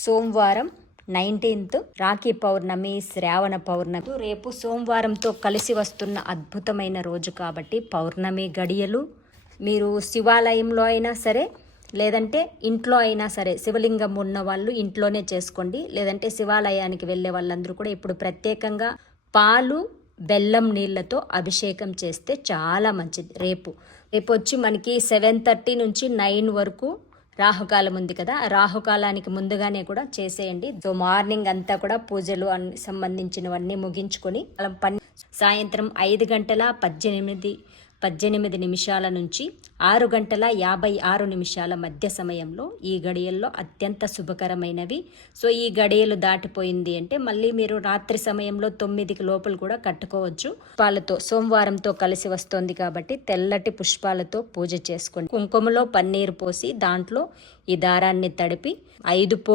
సోమవారం 19th రాఖీ పౌర్ణమి, శ్రావణ పౌర్ణమి. రేపు సోమవారంతో కలిసి వస్తున్న అద్భుతమైన రోజు కాబట్టి పౌర్ణమి గడియలు మీరు శివాలయంలో అయినా సరే, లేదంటే ఇంట్లో అయినా సరే, శివలింగం ఉన్న వాళ్ళు ఇంట్లోనే చేసుకోండి. లేదంటే శివాలయానికి వెళ్ళే వాళ్ళందరూ కూడా ఇప్పుడు ప్రత్యేకంగా పాలు బెల్లం నీళ్ళతో అభిషేకం చేస్తే చాలా మంచిది. రేపు వచ్చి మనకి 7:30 నుంచి 9 వరకు రాహుకాలం ఉంది కదా. రాహుకాలానికి ముందుగానే కూడా చేసేయండి. సో మార్నింగ్ అంతా కూడా పూజలు సంబంధించినవన్నీ ముగించుకొని సాయంత్రం 5:18 నిమిషాల నుంచి 6:56 మధ్య సమయంలో ఈ గడియల్లో అత్యంత శుభకరమైనవి. సో ఈ గడియలు దాటిపోయింది అంటే మళ్ళీ మీరు రాత్రి సమయంలో 9కి లోపల కూడా కట్టుకోవచ్చు. పుష్పాలతో సోమవారంతో కలిసి వస్తోంది కాబట్టి తెల్లటి పుష్పాలతో పూజ చేసుకోండి. కుంకుమలో పన్నీరు పోసి దాంట్లో ఈ దారాన్ని తడిపి 5